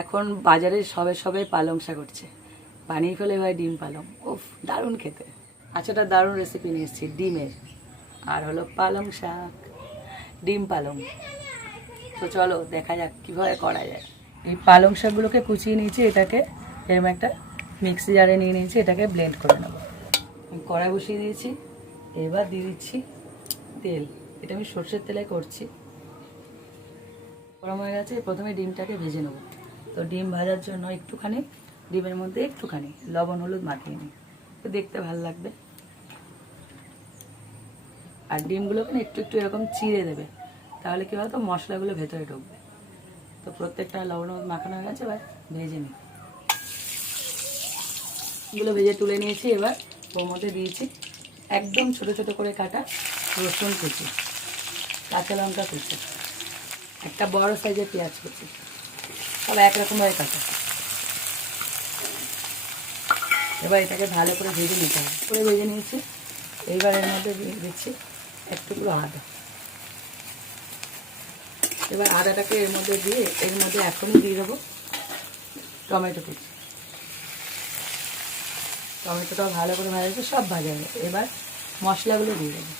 এখন বাজারে সবে সবে পালং শাক উঠছে, বানিয়ে ফেলে ভাই ডিম পালং। উফ, দারুণ খেতে। আচ্ছা, একটা দারুণ রেসিপি নিয়ে এসেছি ডিমের, আর হলো পালং শাক, ডিম পালং। তো চলো দেখা যাক কীভাবে করা যায়। এই পালং শাকগুলোকে কুচিয়ে নিয়েছি, এটাকে এরকম একটা মিক্সি জারে নিয়ে নিয়েছি, এটাকে ব্লেন্ড করে নেবো। কড়াই বসিয়ে দিয়েছি, এবার দিয়ে দিচ্ছি তেল। এটা আমি সর্ষের তেলে করছি। গরম হয়ে গেছে, প্রথমে ডিমটাকে ভেজে নেবো। তো ডিম ভাজার জন্য একটুখানি ডিমের মধ্যে একটুখানি লবণ হলুদ মাখিয়ে নিই, তো দেখতে ভালো লাগবে। আর ডিমগুলোকে না একটু একটু এরকম চিড়ে দেবে, তাহলে কী বলতো মশলাগুলো ভেতরে ঢুকবে। তো প্রত্যেকটা লবণ হলুদ মাখানো হয়ে গেছে, এবার ভেজে নিই। এগুলো ভেজে তুলে নিয়েছি। এবার ওর মধ্যে দিয়েছি একদম ছোট ছোট করে কাটা রসুন কুচি, কাঁচা লঙ্কা কুচি, একটা বড় সাইজের পেঁয়াজ কুচি, সব একরকমভাবে কাটা। এবার এটাকে ভালো করে ভেজে নিতে হবে। করে ভেজে নিয়েছি। এইবার এর মধ্যে দিয়ে দিচ্ছি একটু আদা। এবার আদাটাকে এর মধ্যে দিয়ে এর মধ্যে এখনই দিয়ে দেবো টমেটো কুচি। টমেটোটাও ভালো করে ভাজা যাবে, সব ভাজা যাবে। এবার মশলাগুলো দিয়ে দেবো।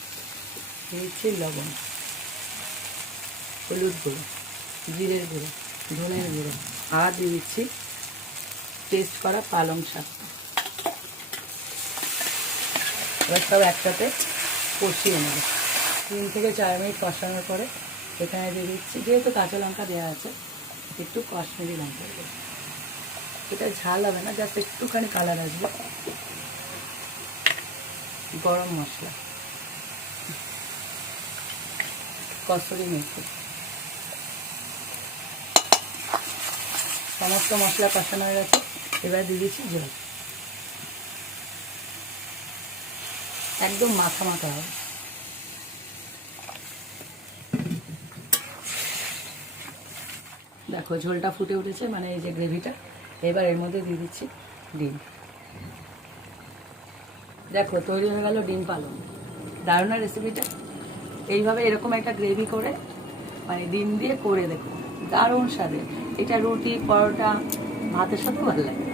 দিচ্ছি লবণ, হলুদ গুঁড়ো, জিরের গুঁড়ো, ধনের গুঁড়ো, আর দিয়ে দিচ্ছি পেস্ট করা পালং শাক। এবার সব একসাথে কষিয়ে নেব। 3 থেকে 4 মিনিট কষানোর পরে এখানে দিয়ে দিচ্ছি, যেহেতু কাঁচা লঙ্কা দেওয়া আছে, একটু কাশ্মীরি লঙ্কা দেবো। এটা ঝাল হবে না, জাস্ট একটুখানি কালার আসবে। গরম মশলা, কসুরি মেথি, সমস্ত মশলা কষানো হয়ে গেছে। এবার দিয়ে দিচ্ছি জল, একদম মাখা মাখা হবে। দেখো ঝোলটা ফুটে উঠেছে, মানে এই যে গ্রেভিটা। এবার এর মধ্যে দিয়ে দিচ্ছি ডিম। দেখো তৈরি হয়ে গেল ডিম পালং। দারুণ না রেসিপিটা? এইভাবে এরকম একটা গ্রেভি করে, মানে ডিম দিয়ে করে দেখো, দারুণ স্বাদের। এটা রুটি, পরোটা, ভাতের সাথেও ভালো লাগে।